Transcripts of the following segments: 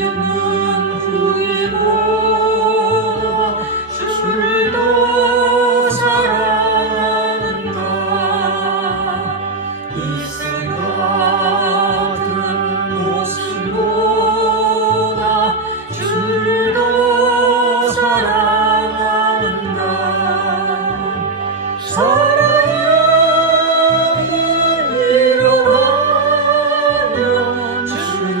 있는 후일보다 주를 더 사랑한다. 이세 같은 모습보다 주를 더 사랑한다. 사랑을 이루려면 주의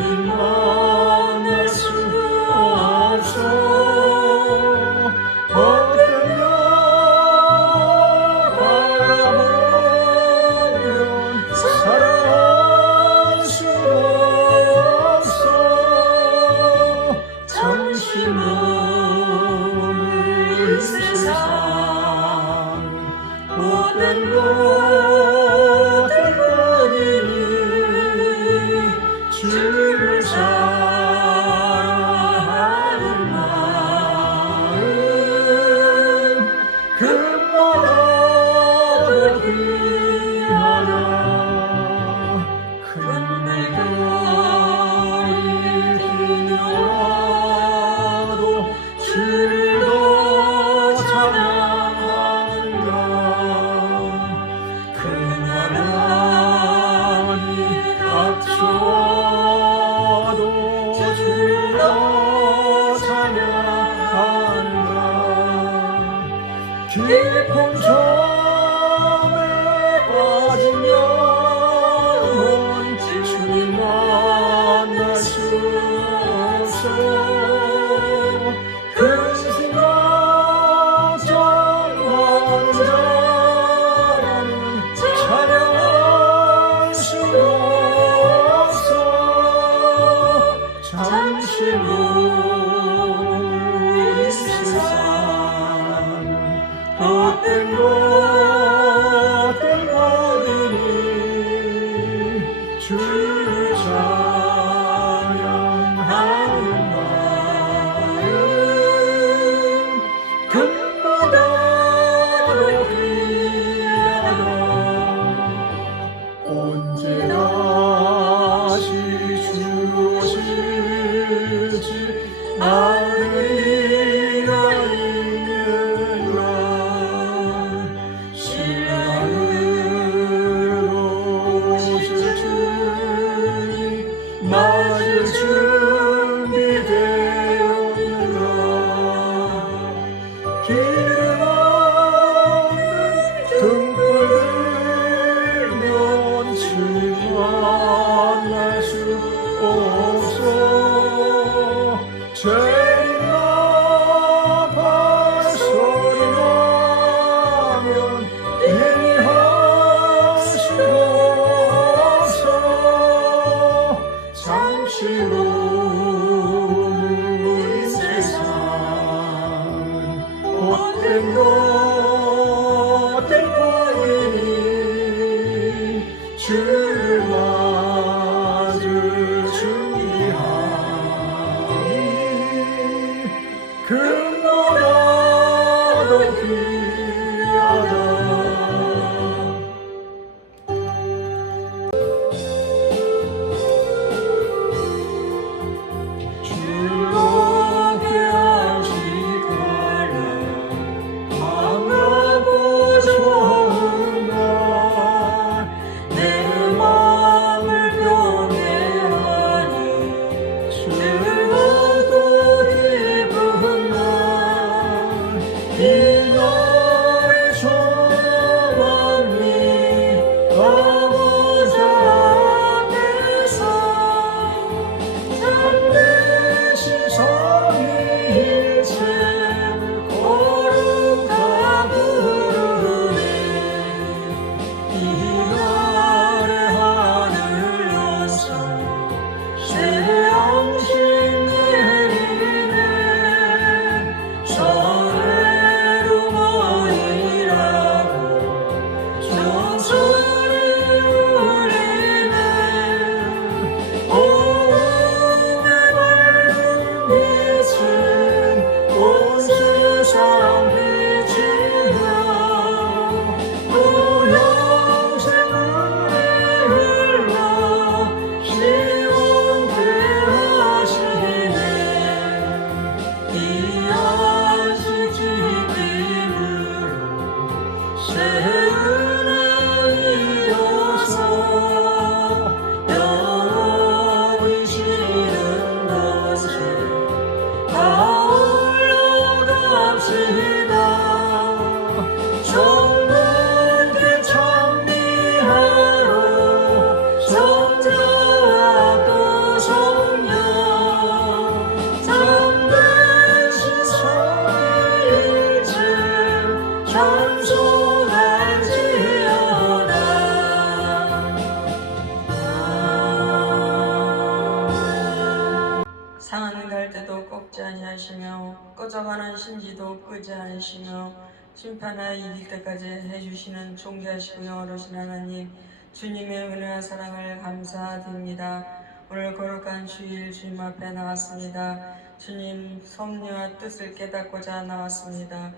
쏟아가는 심지도 끄지 않으시며 심판하여 이길 때까지 해주시는 존귀하시고 영원하신 하나님, 주님의 은혜와 사랑을 감사드립니다. 오늘 거룩한 주일 주님 앞에 나왔습니다. 주님 섭리와 뜻을 깨닫고자 나왔습니다.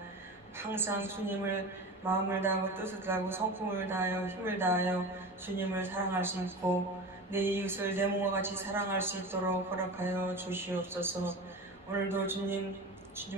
항상 주님을 마음을 다하고 뜻을 다하고 성품을 다하여 힘을 다하여 주님을 사랑할 수 있고 내 이웃을 내 몸과 같이 사랑할 수 있도록 허락하여 주시옵소서. 오늘도 주님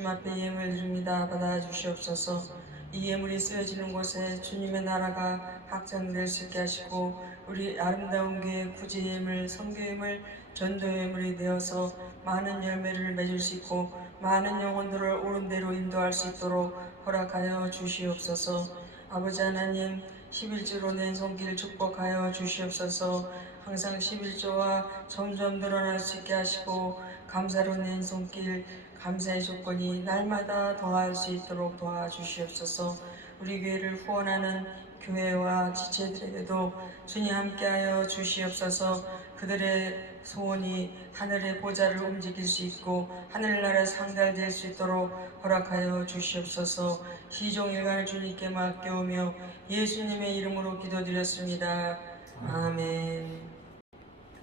앞에 예물 드립니다. 받아주시옵소서. 이 예물이 쓰여지는 곳에 주님의 나라가 확장될 수 있게 하시고 우리 아름다운 교회 구제 예물, 선교 예물, 전도 예물이 되어서 많은 열매를 맺을 수 있고 많은 영혼들을 옳은 대로 인도할 수 있도록 허락하여 주시옵소서. 아버지 하나님, 11조로 낸 손길 축복하여 주시옵소서. 항상 11조와 점점 늘어날 수 있게 하시고 감사로 낸 손길, 감사의 조건이 날마다 더할 수 있도록 도와주시옵소서. 우리 교회를 후원하는 교회와 지체들에게도 주님 함께하여 주시옵소서. 그들의 소원이 하늘의 보좌를 움직일 수 있고 하늘나라 상달될 수 있도록 허락하여 주시옵소서. 시종일관을 주님께 맡겨오며 예수님의 이름으로 기도드렸습니다. 아멘.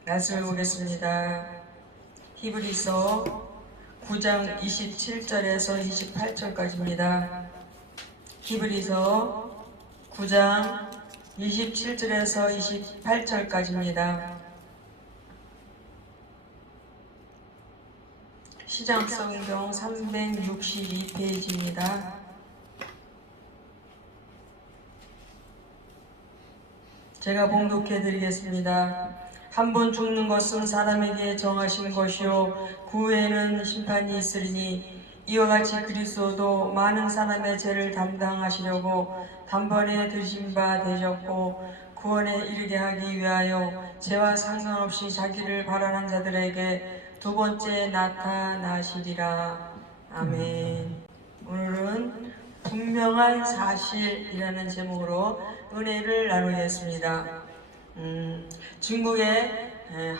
말씀을 보겠습니다. 히브리서 9장 27절에서 28절까지입니다. 히브리서 9장 27절에서 28절까지입니다. 시장성경 362페이지입니다. 제가 봉독해 드리겠습니다. 한 번 죽는 것은 사람에게 정하신 것이요 그 후에는 심판이 있으리니 이와 같이 그리스도도 많은 사람의 죄를 담당하시려고 단번에 드신 바 되셨고 구원에 이르게 하기 위하여 죄와 상관없이 자기를 발안한 자들에게 두 번째 나타나시리라. 아멘. 오늘은 분명한 사실이라는 제목으로 은혜를 나누겠습니다. 중국의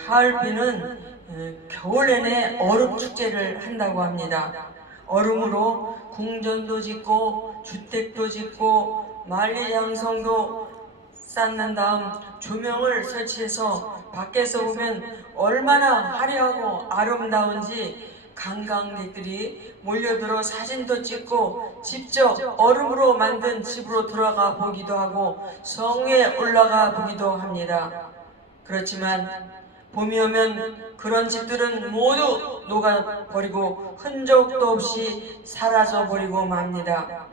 하얼빈은 겨울 내내 얼음 축제를 한다고 합니다. 얼음으로 궁전도 짓고 주택도 짓고 만리장성도 쌓는 다음 조명을 설치해서 밖에서 보면 얼마나 화려하고 아름다운지 관광객들이 몰려들어 사진도 찍고 직접 얼음으로 만든 집으로 들어가 보기도 하고 성 위에 올라가 보기도 합니다. 그렇지만 봄이 오면 그런 집들은 모두 녹아버리고 흔적도 없이 사라져버리고 맙니다.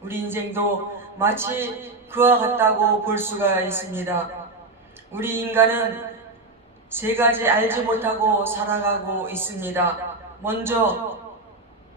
우리 인생도 마치 그와 같다고 볼 수가 있습니다. 우리 인간은 세 가지 알지 못하고 살아가고 있습니다. 먼저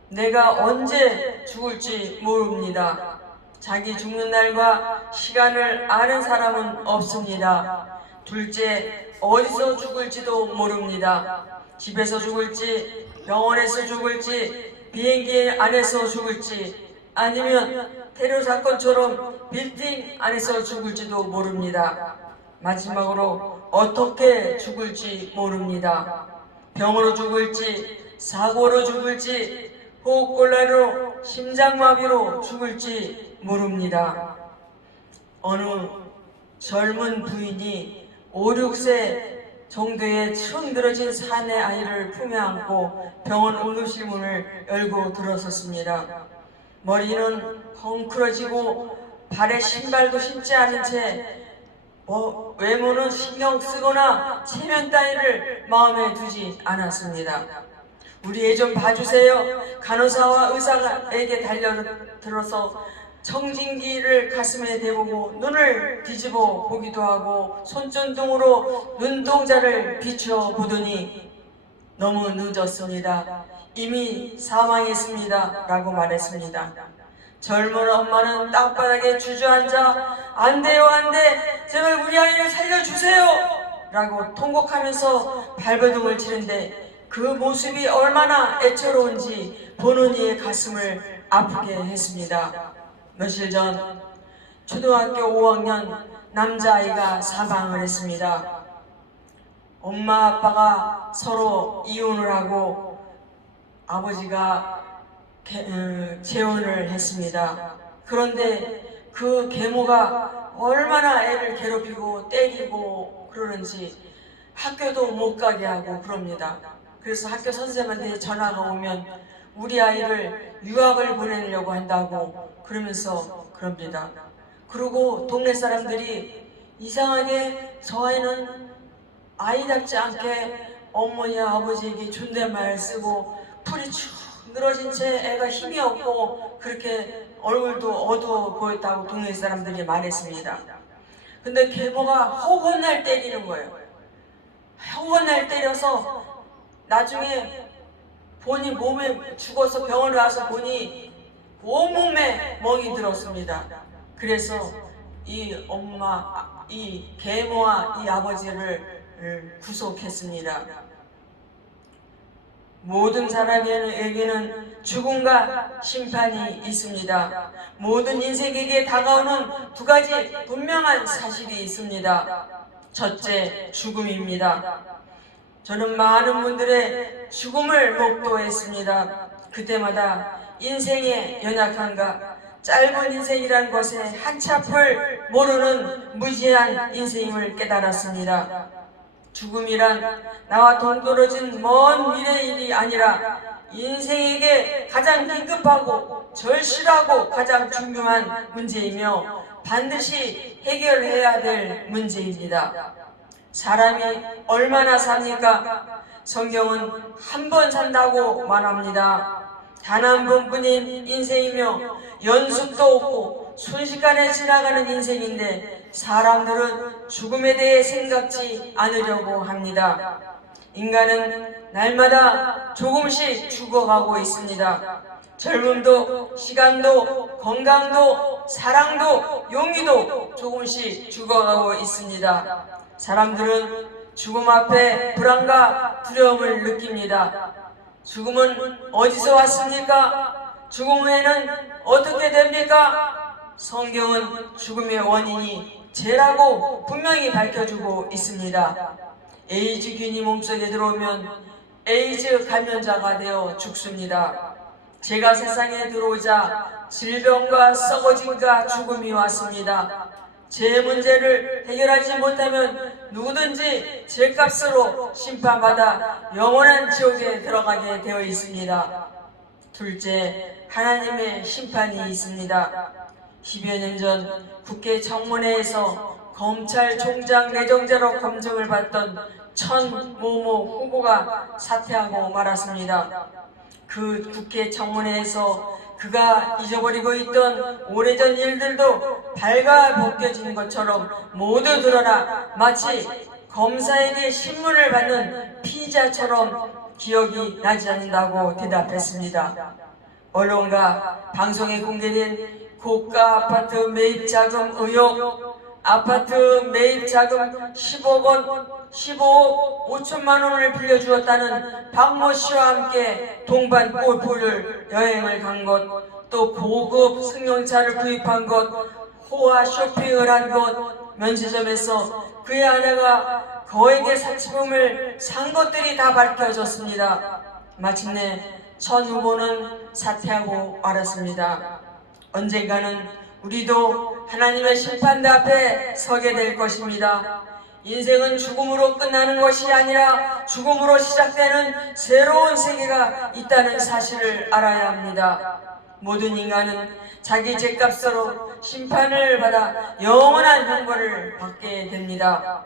내가 언제 죽을지 모릅니다. 자기 죽는 날과 시간을 아는 사람은 없습니다. 둘째, 어디서 죽을지도 모릅니다. 집에서 죽을지, 병원에서 죽을지, 비행기 안에서 죽을지, 아니면 테러 사건처럼 빌딩 안에서 죽을지도 모릅니다. 마지막으로 어떻게 죽을지 모릅니다. 병으로 죽을지, 사고로 죽을지, 호흡곤란으로 심장마비로 죽을지 모릅니다. 어느 젊은 부인이 5, 6세 정도의 처음 들어진 사내 아이를 품에 안고 병원 응급실 문을 열고 들어섰습니다. 머리는 헝클어지고 발에 신발도 신지 않은 채 외모는 신경 쓰거나 체면 따위를 마음에 두지 않았습니다. 우리 애 좀 봐주세요. 간호사와 의사에게 달려들어서 청진기를 가슴에 대보고 눈을 뒤집어 보기도 하고 손전등으로 눈동자를 비춰보더니 너무 늦었습니다. 이미 사망했습니다. 라고 말했습니다. 젊은 엄마는 땅바닥에 주저앉아 안 돼요, 안 돼. 제발 우리 아이를 살려주세요. 라고 통곡하면서 발버둥을 치는데 그 모습이 얼마나 애처로운지 보는 이의 가슴을 아프게 했습니다. 며칠 전 초등학교 5학년 남자아이가 사망을 했습니다. 엄마 아빠가 서로 이혼을 하고 아버지가 재혼을 했습니다. 그런데 그 계모가 얼마나 애를 괴롭히고 때리고 그러는지 학교도 못 가게 하고 그럽니다. 그래서 학교 선생님한테 전화가 오면 우리 아이를 유학을 보내려고 한다고 그러면서 그럽니다. 그리고 동네 사람들이 이상하게 저 아이는 아이답지 않게 어머니와 아버지에게 존댓말 쓰고 풀이 축 늘어진 채 애가 힘이 없고 그렇게 얼굴도 어두워 보였다고 동네 사람들이 말했습니다. 근데 계모가 허건날 때리는 거예요. 허건날 때려서 나중에 본인 몸에 죽어서 병원에 와서 보니 온몸에 멍이 들었습니다. 그래서 이 엄마, 이 계모와 이 아버지를 구속했습니다. 모든 사람에게는 죽음과 심판이 있습니다. 모든 인생에게 다가오는 두 가지 분명한 사실이 있습니다. 첫째, 죽음입니다. 저는 많은 분들의 죽음을 목도했습니다. 그때마다 인생의 연약함과 짧은 인생이라는 것에 한참을 모르는 무지한 인생임을 깨달았습니다. 죽음이란 나와 동떨어진 먼 미래의 일이 아니라 인생에게 가장 긴급하고 절실하고 가장 중요한 문제이며 반드시 해결해야 될 문제입니다. 사람이 얼마나 삽니까? 성경은 한 번 산다고 말합니다. 단 한 번뿐인 인생이며 연습도 없고 순식간에 지나가는 인생인데 사람들은 죽음에 대해 생각지 않으려고 합니다. 인간은 날마다 조금씩 죽어가고 있습니다. 젊음도, 시간도, 건강도, 사랑도, 용기도 조금씩 죽어가고 있습니다. 사람들은 죽음 앞에 불안과 두려움을 느낍니다. 죽음은 어디서 왔습니까? 죽음 후에는 어떻게 됩니까? 성경은 죽음의 원인이 죄라고 분명히 밝혀주고 있습니다. 에이즈균이 몸속에 들어오면 에이즈 감염자가 되어 죽습니다. 죄가 세상에 들어오자 질병과 썩어짐과 죽음이 왔습니다. 죄 문제를 해결하지 못하면 누구든지 죄값으로 심판받아 영원한 지옥에 들어가게 되어 있습니다. 둘째, 하나님의 심판이 있습니다. 10여 년 전 국회 청문회에서 검찰총장 내정자로 검증을 받던 천모모 후보가 사퇴하고 말았습니다. 그 국회 청문회에서 그가 잊어버리고 있던 오래전 일들도 발가벗겨진 것처럼 모두 드러나 마치 검사에게 신문을 받는 피의자처럼 기억이 나지 않는다고 대답했습니다. 언론과 방송에 공개된 고가 아파트 매입 자금 의혹, 아파트 매입 자금 15억 5천만 원을 빌려주었다는 박모 씨와 함께 동반 골프를 여행을 간 것, 또 고급 승용차를 구입한 것, 호화 쇼핑을 한 것, 면세점에서 그의 아내가 거액의 사치품을 산 것들이 다 밝혀졌습니다. 마침내 천 후보는 사퇴하고 말았습니다. 언젠가는 우리도 하나님의 심판대 앞에 서게 될 것입니다. 인생은 죽음으로 끝나는 것이 아니라 죽음으로 시작되는 새로운 세계가 있다는 사실을 알아야 합니다. 모든 인간은 자기 죄값으로 심판을 받아 영원한 형벌을 받게 됩니다.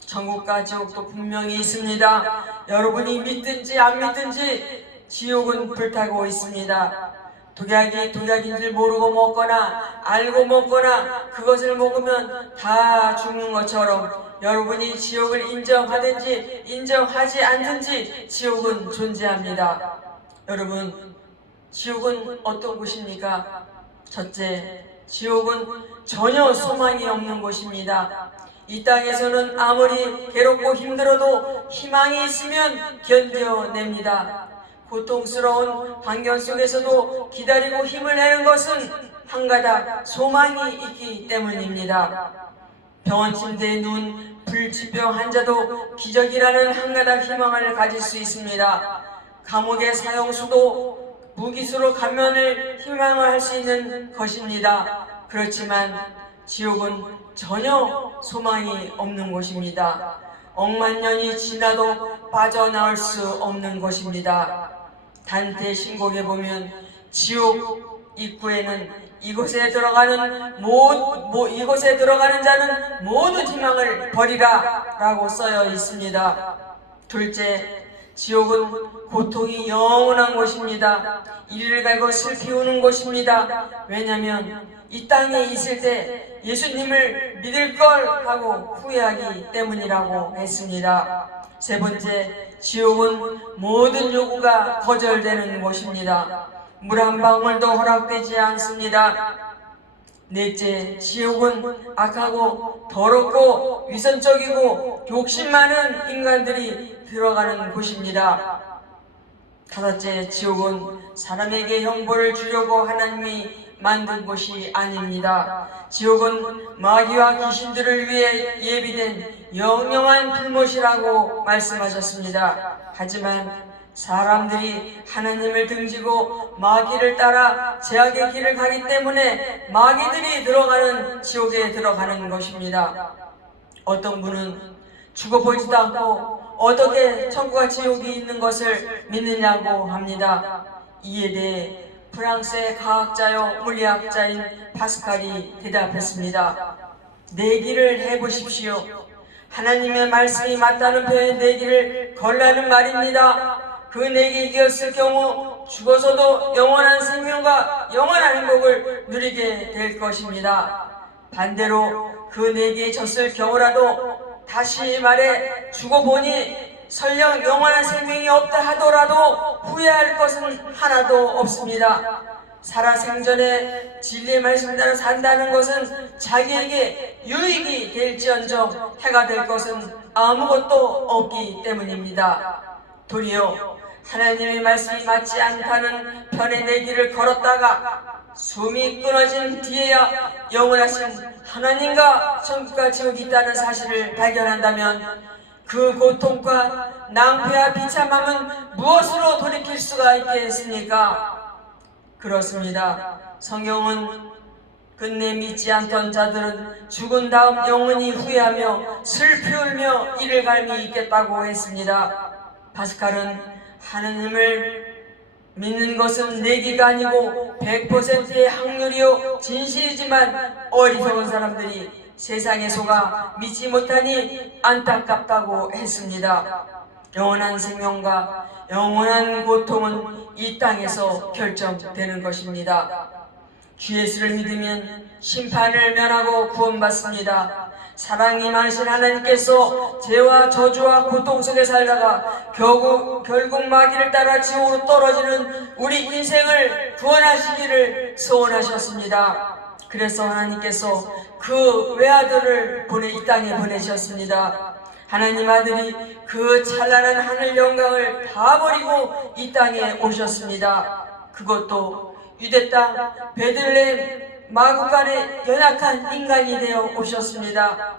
천국과 지옥도 분명히 있습니다. 여러분이 믿든지 안 믿든지 지옥은 불타고 있습니다. 독약이 독약인 줄 모르고 먹거나 알고 먹거나 그것을 먹으면 다 죽는 것처럼 여러분이 지옥을 인정하든지 인정하지 않든지 지옥은 존재합니다. 여러분, 지옥은 어떤 곳입니까? 첫째, 지옥은 전혀 소망이 없는 곳입니다. 이 땅에서는 아무리 괴롭고 힘들어도 희망이 있으면 견뎌냅니다. 고통스러운 환경 속에서도 기다리고 힘을 내는 것은 한 가닥 소망이 있기 때문입니다. 병원 침대에 누운 불치병 환자도 기적이라는 한 가닥 희망을 가질 수 있습니다. 감옥의 사형수도 무기수로 감면을 희망할 수 있는 것입니다. 그렇지만 지옥은 전혀 소망이 없는 곳입니다. 억만 년이 지나도 빠져나올 수 없는 곳입니다. 단테 신곡에 보면 지옥 입구에는 이곳에 들어가는 자는 모든 희망을 버리라 라고 쓰여 있습니다. 둘째, 지옥은 고통이 영원한 곳입니다. 이를 갈고 슬피 우는 곳입니다. 왜냐하면 이 땅에 있을 때 예수님을 믿을 걸 하고 후회하기 때문이라고 했습니다. 세 번째, 지옥은 모든 요구가 거절되는 곳입니다. 물 한 방울도 허락되지 않습니다. 넷째, 지옥은 악하고 더럽고 위선적이고 욕심 많은 인간들이 들어가는 곳입니다. 다섯째, 지옥은 사람에게 형벌을 주려고 하나님이 만든 곳이 아닙니다. 지옥은 마귀와 귀신들을 위해 예비된 영영한 불못이라고 말씀하셨습니다. 하지만 사람들이 하나님을 등지고 마귀를 따라 죄악의 길을 가기 때문에 마귀들이 들어가는 지옥에 들어가는 것입니다. 어떤 분은 죽어보지도 않고 어떻게 천국과 지옥이 있는 것을 믿느냐고 합니다. 이에 대해 프랑스의 과학자요 물리학자인 파스칼이 대답했습니다. 내기를 해보십시오. 하나님의 말씀이 맞다는 표현 내기를 걸라는 말입니다. 그 내기 이겼을 경우 죽어서도 영원한 생명과 영원한 행복을 누리게 될 것입니다. 반대로 그 내기에 졌을 경우라도 다시 말해 죽어보니 설령 영원한 생명이 없다 하더라도 후회할 것은 하나도 없습니다. 살아생전에 진리의 말씀 따라 산다는 것은 자기에게 유익이 될지언정 해가 될 것은 아무것도 없기 때문입니다. 도리어 하나님의 말씀이 맞지 않다는 편의 내기를 걸었다가 숨이 끊어진 뒤에야 영원하신 하나님과 천국과 지옥이 있다는 사실을 발견한다면 그 고통과 낭패와 비참함은 무엇으로 돌이킬 수가 있겠습니까? 그렇습니다. 성경은 끝내 믿지 않던 자들은 죽은 다음 영원히 후회하며 슬피 울며 이를 갈미 있겠다고 했습니다. 파스칼은 하느님을 믿는 것은 내기가 아니고 100%의 확률이요 진실이지만 어리석은 사람들이 세상에 속아 믿지 못하니 안타깝다고 했습니다. 영원한 생명과 영원한 고통은 이 땅에서 결정되는 것입니다. 주 예수를 믿으면 심판을 면하고 구원받습니다. 사랑이 많으신 하나님께서 죄와 저주와 고통 속에 살다가 결국 마귀를 따라 지옥으로 떨어지는 우리 인생을 구원하시기를 소원하셨습니다. 그래서 하나님께서 그 외아들을 이 땅에 보내셨습니다. 하나님 아들이 그 찬란한 하늘 영광을 다 버리고 이 땅에 오셨습니다. 그것도 유대 땅 베들레헴 마구간의 연약한 인간이 되어 오셨습니다.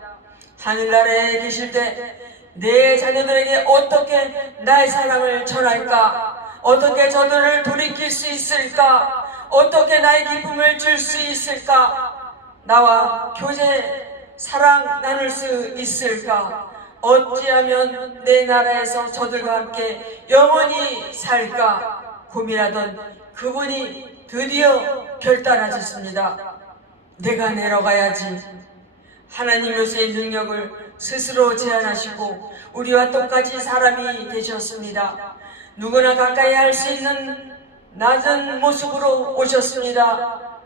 하늘나라에 계실 때 내 자녀들에게 어떻게 나의 사랑을 전할까? 어떻게 저들을 돌이킬 수 있을까? 어떻게 나의 기쁨을 줄 수 있을까? 나와 교제, 사랑 나눌 수 있을까? 어찌하면 내 나라에서 저들과 함께 영원히 살까? 고민하던 그분이 드디어 결단하셨습니다. 내가 내려가야지. 하나님 요새의 능력을 스스로 제안하시고 우리와 똑같이 사람이 되셨습니다. 누구나 가까이 할 수 있는 낮은 모습으로 오셨습니다.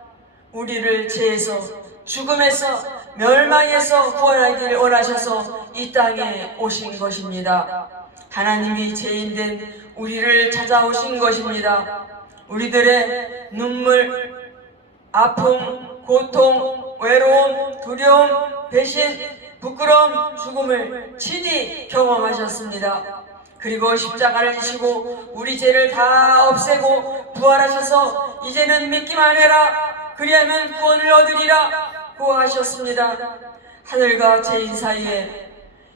우리를 죄에서, 죽음에서, 멸망에서 구원하기를 원하셔서 이 땅에 오신 것입니다. 하나님이 죄인된 우리를 찾아오신 것입니다. 우리들의 눈물, 아픔, 고통, 외로움, 두려움, 배신, 부끄러움, 죽음을 친히 경험하셨습니다. 그리고 십자가를 지시고 우리 죄를 다 없애고 부활하셔서 이제는 믿기만 해라, 그리하면 구원을 얻으리라 구하셨습니다. 하늘과 죄인 사이에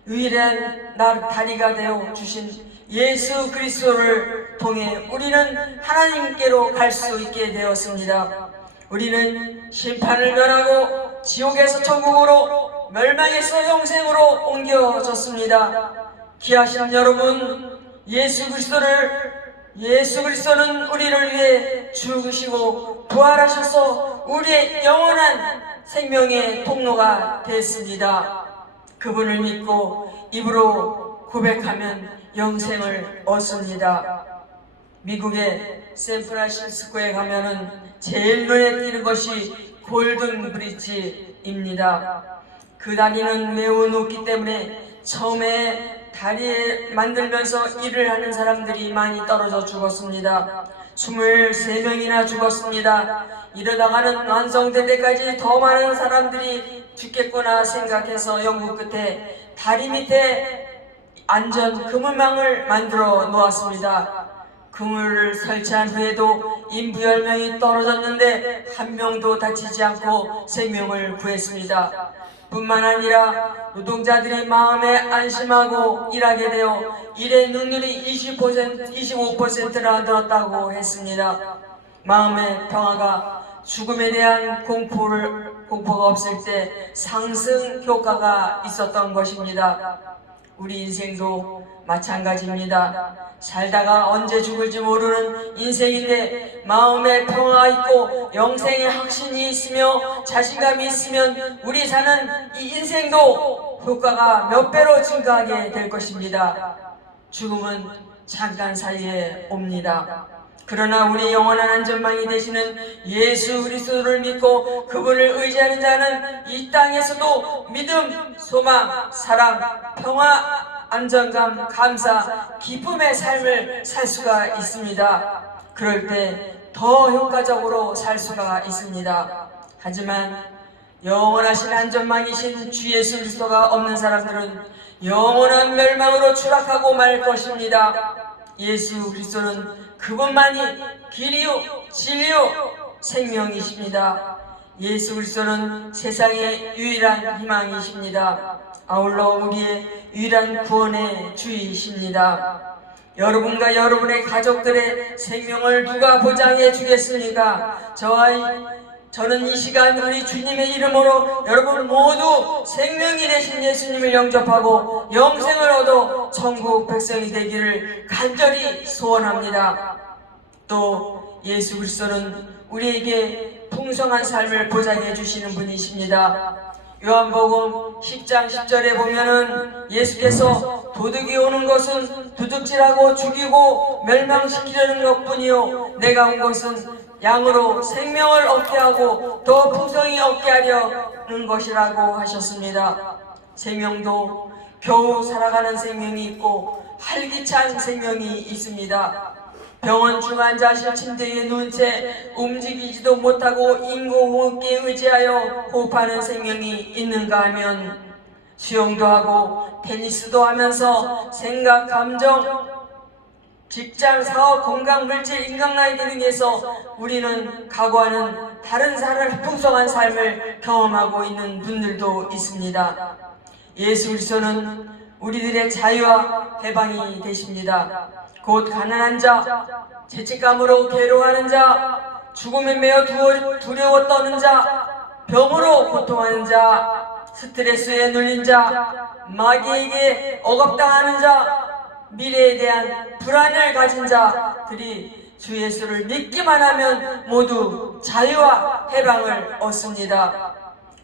유일한 다리가 되어 주신 예수 그리스도를 통해 우리는 하나님께로 갈 수 있게 되었습니다. 우리는 심판을 면하고 지옥에서 천국으로, 멸망에서 영생으로 옮겨졌습니다. 귀하신 여러분, 예수 그리스도는 우리를 위해 죽으시고 부활하셔서 우리의 영원한 생명의 통로가 됐습니다. 그분을 믿고 입으로 고백하면 영생을 얻습니다. 미국의 샌프란시스코에 가면은 제일 눈에 띄는 것이 골든 브릿지입니다. 그 다리는 매우 높기 때문에 처음에 다리에 만들면서 일을 하는 사람들이 많이 떨어져 죽었습니다. 23명이나 죽었습니다. 이러다가는 완성될 때까지 더 많은 사람들이 죽겠구나 생각해서 연구 끝에 다리 밑에 안전 그물망을 만들어 놓았습니다. 그물을 설치한 후에도 인부 10명이 떨어졌는데 한 명도 다치지 않고 생명을 구했습니다. 뿐만 아니라 노동자들이 마음에 안심하고 일하게 되어 일의 능률이 25%나 늘었다고 했습니다. 마음의 평화가 죽음에 대한 공포가 없을 때 상승 효과가 있었던 것입니다. 우리 인생도 마찬가지입니다. 살다가 언제 죽을지 모르는 인생인데 마음에 평화가 있고 영생의 확신이 있으며 자신감이 있으면 우리 사는 이 인생도 효과가 몇 배로 증가하게 될 것입니다. 죽음은 잠깐 사이에 옵니다. 그러나 우리 영원한 안전망이 되시는 예수 그리스도를 믿고 그분을 의지하는 자는 이 땅에서도 믿음, 소망, 사랑, 평화, 안정감, 감사, 기쁨의 삶을 살 수가 있습니다. 그럴 때 더 효과적으로 살 수가 있습니다. 하지만 영원하신 안전망이신 주 예수 그리스도가 없는 사람들은 영원한 멸망으로 추락하고 말 것입니다. 예수 그리스도는 그분만이 길이요 진리요 생명이십니다. 예수 그리스도는 세상의 유일한 희망이십니다. 아울러 우리의 유일한 구원의 주이십니다. 여러분과 여러분의 가족들의 생명을 누가 보장해 주겠습니까? 저는 이 시간 우리 주님의 이름으로 여러분 모두 생명이 되신 예수님을 영접하고 영생을 얻어 천국 백성이 되기를 간절히 소원합니다. 또 예수 그리스도는 우리에게 풍성한 삶을 보장해 주시는 분이십니다. 요한복음 10장 10절에 보면은 예수께서 도둑이 오는 것은 도둑질하고 죽이고 멸망시키려는 것뿐이요 내가 온 것은 양으로 생명을 얻게 하고 더 풍성히 얻게 하려는 것이라고 하셨습니다. 생명도 겨우 살아가는 생명이 있고 활기찬 생명이 있습니다. 병원 중환자실 침대에 누운 채 움직이지도 못하고 인공호흡기에 의지하여 호흡하는 생명이 있는가 하면 수영도 하고 테니스도 하면서 생각, 감정, 직장, 사업, 건강, 물질, 인간관계 등에서 우리는 각오하는 다른 풍성한 삶을 경험하고 있는 분들도 있습니다. 예수 그리스도는 우리들의 자유와 해방이 되십니다. 곧 가난한 자, 죄책감으로 괴로워하는 자, 죽음에 매여 두려워 떠는 자, 병으로 고통하는 자, 스트레스에 눌린 자, 마귀에게 억압당하는 자, 미래에 대한 불안을 가진 자들이 주 예수를 믿기만 하면 모두 자유와 해방을 얻습니다.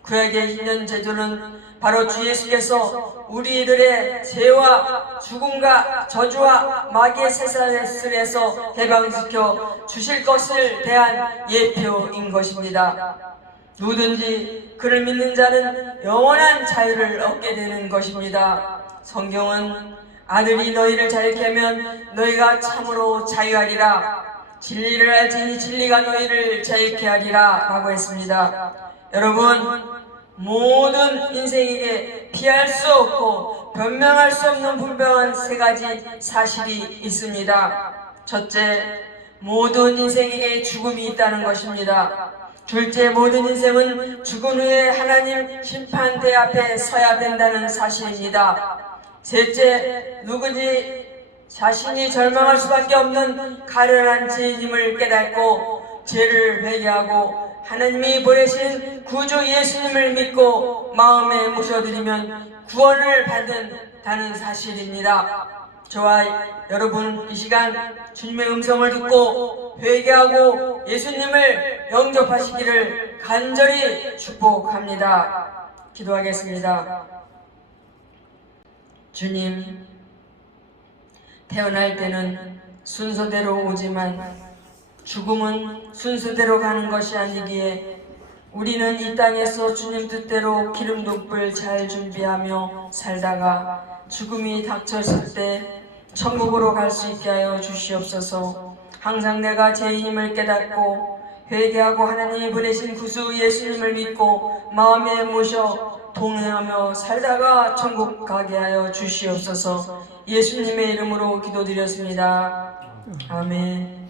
구약의 hin년 제도는 바로 주 예수께서 우리들의 죄와 죽음과 저주와 마귀의 세상에서 해방시켜 주실 것을 대한 예표인 것입니다. 누구든지 그를 믿는 자는 영원한 자유를 얻게 되는 것입니다. 성경은 아들이 너희를 자유케 하면 너희가 참으로 자유하리라. 진리를 알지니 진리가 너희를 자유케 하리라 라고 했습니다. 여러분, 모든 인생에게 피할 수 없고 변명할 수 없는 분명한 세 가지 사실이 있습니다. 첫째, 모든 인생에게 죽음이 있다는 것입니다. 둘째, 모든 인생은 죽은 후에 하나님 심판대 앞에 서야 된다는 사실입니다. 셋째, 누구든지 자신이 절망할 수밖에 없는 가련한 죄의 힘을 깨닫고 죄를 회개하고 하나님이 보내신 구주 예수님을 믿고 마음에 모셔드리면 구원을 받는다는 사실입니다. 저와 여러분 이 시간 주님의 음성을 듣고 회개하고 예수님을 영접하시기를 간절히 축복합니다. 기도하겠습니다. 주님, 태어날 때는 순서대로 오지만 죽음은 순서대로 가는 것이 아니기에 우리는 이 땅에서 주님 뜻대로 기름독불 잘 준비하며 살다가 죽음이 닥쳤을 때 천국으로 갈 수 있게 하여 주시옵소서. 항상 내가 제 힘을 깨닫고 회개하고 하나님이 보내신 구주 예수님을 믿고 마음에 모셔 동행하며 살다가 천국 가게 하여 주시옵소서. 예수님의 이름으로 기도드렸습니다. 아멘.